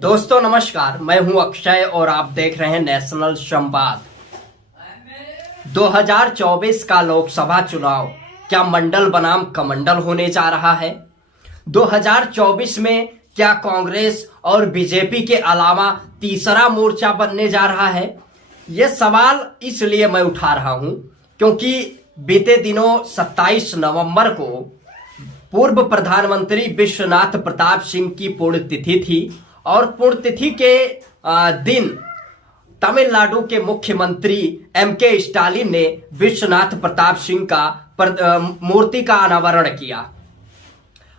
दोस्तों नमस्कार, मैं हूं अक्षय और आप देख रहे हैं नेशनल संवाद। 2024 का लोकसभा चुनाव क्या मंडल बनाम कमंडल होने जा रहा है? 2024 में क्या कांग्रेस और बीजेपी के अलावा तीसरा मोर्चा बनने जा रहा है? यह सवाल इसलिए मैं उठा रहा हूं क्योंकि बीते दिनों 27 नवंबर को पूर्व प्रधानमंत्री विश्वनाथ प्रताप सिंह की पुण्यतिथि थी और पुण्यतिथि के दिन तमिलनाडु के मुख्यमंत्री एम.के. स्टालिन ने विश्वनाथ प्रताप सिंह का मूर्ति का अनावरण किया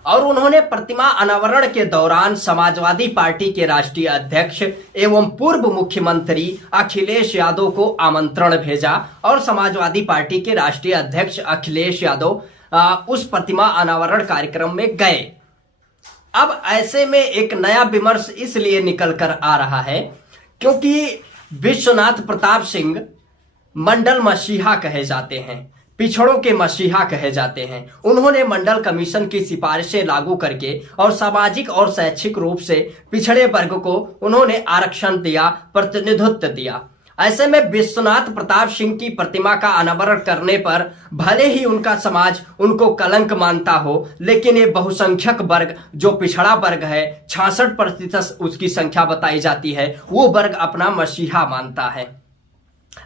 और उन्होंने प्रतिमा अनावरण के दौरान समाजवादी पार्टी के राष्ट्रीय अध्यक्ष एवं पूर्व मुख्यमंत्री अखिलेश यादव को आमंत्रण भेजा और समाजवादी पार्टी के राष्ट्रीय अध्यक्ष अखिलेश यादव उस प्रतिमा अनावरण कार्यक्रम में गए। अब ऐसे में एक नया विमर्श इसलिए निकल कर आ रहा है क्योंकि विश्वनाथ प्रताप सिंह मंडल मसीहा कहे जाते हैं, पिछड़ों के मसीहा कहे जाते हैं। उन्होंने मंडल कमीशन की सिफारिशें लागू करके और सामाजिक और शैक्षिक रूप से पिछड़े वर्ग को उन्होंने आरक्षण दिया, प्रतिनिधित्व दिया। ऐसे में विश्वनाथ प्रताप सिंह की प्रतिमा का अनावरण करने पर भले ही उनका समाज उनको कलंक मानता हो, लेकिन ये बहुसंख्यक वर्ग जो पिछड़ा वर्ग है, 66% उसकी संख्या बताई जाती है, वो वर्ग अपना मसीहा मानता है।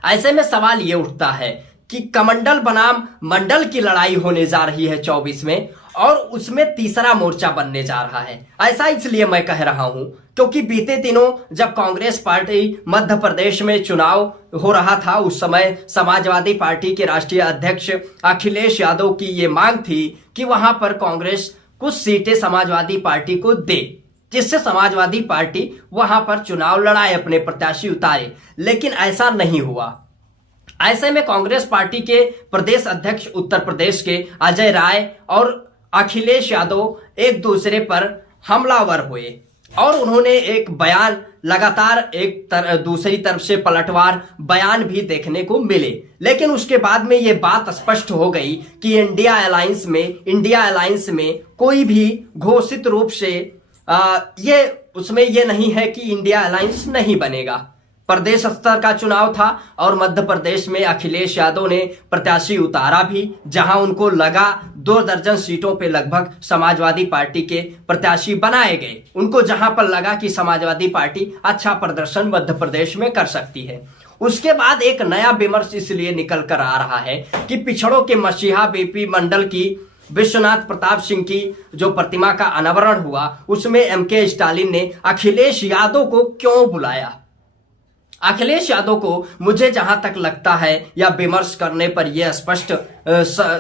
ऐसे में सवाल ये उठता है कि कमंडल बनाम मंडल की लड़ाई होने जा रही है 24 में और उसमें तीसरा मोर्चा बनने जा रहा है। ऐसा इसलिए मैं कह रहा हूं क्योंकि बीते दिनों जब कांग्रेस पार्टी मध्य प्रदेश में चुनाव हो रहा था, उस समय समाजवादी पार्टी के राष्ट्रीय अध्यक्ष अखिलेश यादव की ये मांग थी कि वहां पर कांग्रेस कुछ सीटें समाजवादी पार्टी को दे, जिससे समाजवादी पार्टी वहां पर चुनाव लड़ाए, अपने प्रत्याशी उतारे, लेकिन ऐसा नहीं हुआ। ऐसे में कांग्रेस पार्टी के प्रदेश अध्यक्ष उत्तर प्रदेश के अजय राय और अखिलेश यादव एक दूसरे पर हमलावर हुए और उन्होंने एक बयान लगातार दूसरी तरफ से पलटवार बयान भी देखने को मिले। लेकिन उसके बाद में यह बात स्पष्ट हो गई कि इंडिया अलायंस में कोई भी घोषित रूप से ये नहीं है कि इंडिया अलायंस नहीं बनेगा। प्रदेश स्तर का चुनाव था और मध्य प्रदेश में अखिलेश यादव ने प्रत्याशी उतारा भी, जहां उनको लगा 2 दर्जन सीटों पे लगभग समाजवादी पार्टी के प्रत्याशी बनाए गए। उनको जहां पर लगा कि समाजवादी पार्टी अच्छा प्रदर्शन मध्य प्रदेश में कर सकती है। उसके बाद एक नया विमर्श इसलिए निकल कर आ रहा है कि पिछड़ों के मसीहा बीपी मंडल की विश्वनाथ प्रताप सिंह की जो प्रतिमा का अनावरण हुआ, उसमें एम.के. स्टालिन ने अखिलेश यादव को क्यों बुलाया। अखिलेश यादव को मुझे जहां तक लगता है या विमर्श करने पर यह स्पष्ट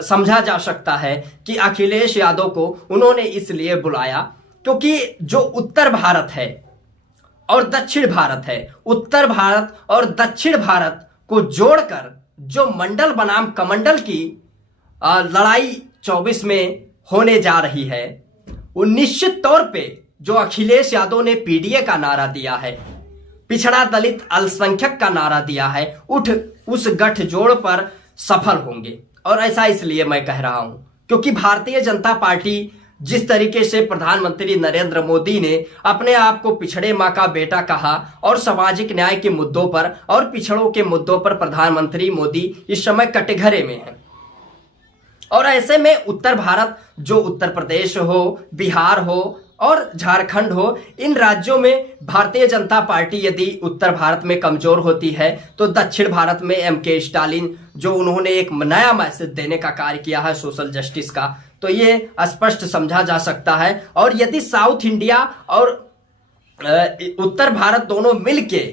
समझा जा सकता है कि अखिलेश यादव को उन्होंने इसलिए बुलाया क्योंकि जो उत्तर भारत है और दक्षिण भारत है, उत्तर भारत और दक्षिण भारत को जोड़कर जो मंडल बनाम कमंडल की लड़ाई 24 में होने जा रही है, वो निश्चित तौर पे जो अखिलेश यादव ने पीडीए का नारा दिया है, पिछड़ा दलित अल्पसंख्यक का नारा दिया है, उस गठजोड़ पर सफल होंगे। और ऐसा इसलिए मैं कह रहा हूं क्योंकि भारतीय जनता पार्टी जिस तरीके से प्रधानमंत्री नरेंद्र मोदी ने अपने आप को पिछड़े मां का बेटा कहा और सामाजिक न्याय के मुद्दों पर और पिछड़ों के मुद्दों पर प्रधानमंत्री मोदी इस समय कटघरे में है। और ऐसे में उत्तर भारत, जो उत्तर प्रदेश हो, बिहार हो और झारखंड हो, इन राज्यों में भारतीय जनता पार्टी यदि उत्तर भारत में कमजोर होती है तो दक्षिण भारत में एम.के. स्टालिन जो उन्होंने एक नया मैसेज देने का कार्य किया है सोशल जस्टिस का, तो ये स्पष्ट समझा जा सकता है। और यदि साउथ इंडिया और उत्तर भारत दोनों मिलके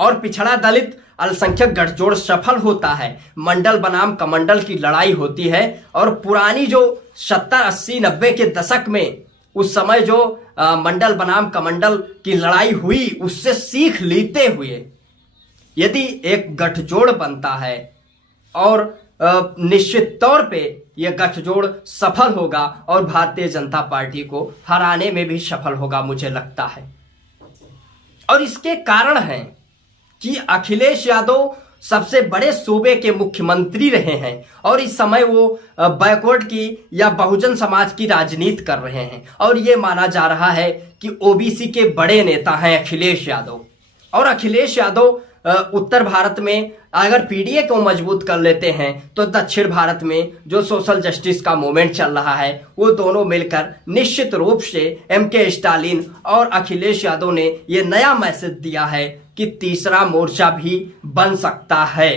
और पिछड़ा दलित अल्पसंख्यक गठजोड़ सफल होता है, मंडल बनाम कमंडल की लड़ाई होती है और पुरानी जो 70, 80, 90 के दशक में उस समय जो मंडल बनाम कमंडल की लड़ाई हुई, उससे सीख लेते हुए यदि एक गठजोड़ बनता है और निश्चित तौर पे यह गठजोड़ सफल होगा और भारतीय जनता पार्टी को हराने में भी सफल होगा, मुझे लगता है। और इसके कारण है कि अखिलेश यादव सबसे बड़े सूबे के मुख्यमंत्री रहे हैं और इस समय वो बैकवर्ड की या बहुजन समाज की राजनीति कर रहे हैं। और ये माना जा रहा है कि ओबीसी के बड़े नेता हैं अखिलेश यादव। और अखिलेश यादव उत्तर भारत में अगर पीडीए को मजबूत कर लेते हैं तो दक्षिण भारत में जो सोशल जस्टिस का मूवमेंट चल रहा है वो दोनों मिलकर निश्चित रूप से एमके स्टालिन और अखिलेश यादव ने ये नया मैसेज दिया है कि तीसरा मोर्चा भी बन सकता है।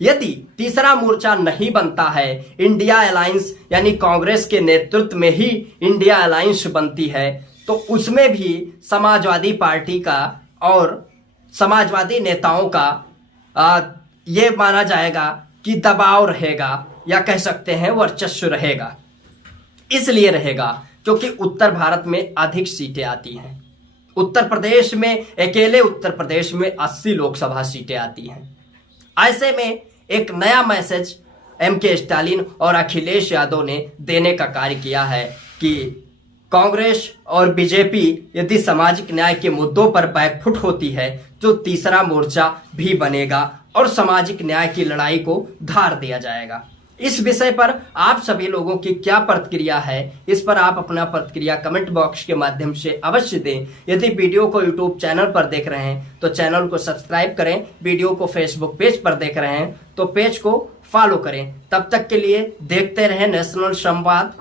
यदि तीसरा मोर्चा नहीं बनता है, इंडिया अलायंस यानी कांग्रेस के नेतृत्व में ही इंडिया अलायंस बनती है, तो उसमें भी समाजवादी पार्टी का और समाजवादी नेताओं का ये माना जाएगा कि दबाव रहेगा या कह सकते हैं वर्चस्व रहेगा। इसलिए रहेगा क्योंकि उत्तर भारत में अधिक सीटें आती हैं। उत्तर प्रदेश में, अकेले उत्तर प्रदेश में 80 लोकसभा सीटें आती हैं। ऐसे में एक नया मैसेज एमके स्टालिन और अखिलेश यादव ने देने का कार्य किया है कि कांग्रेस और बीजेपी यदि सामाजिक न्याय के मुद्दों पर बैकफुट होती है तो तीसरा मोर्चा भी बनेगा और सामाजिक न्याय की लड़ाई को धार दिया जाएगा। इस विषय पर आप सभी लोगों की क्या प्रतिक्रिया है, इस पर आप अपना प्रतिक्रिया कमेंट बॉक्स के माध्यम से अवश्य दें। यदि वीडियो को यूट्यूब चैनल पर देख रहे हैं तो चैनल को सब्सक्राइब करें, वीडियो को फेसबुक पेज पर देख रहे हैं तो पेज को फॉलो करें। तब तक के लिए देखते रहें नेशनल संवाद।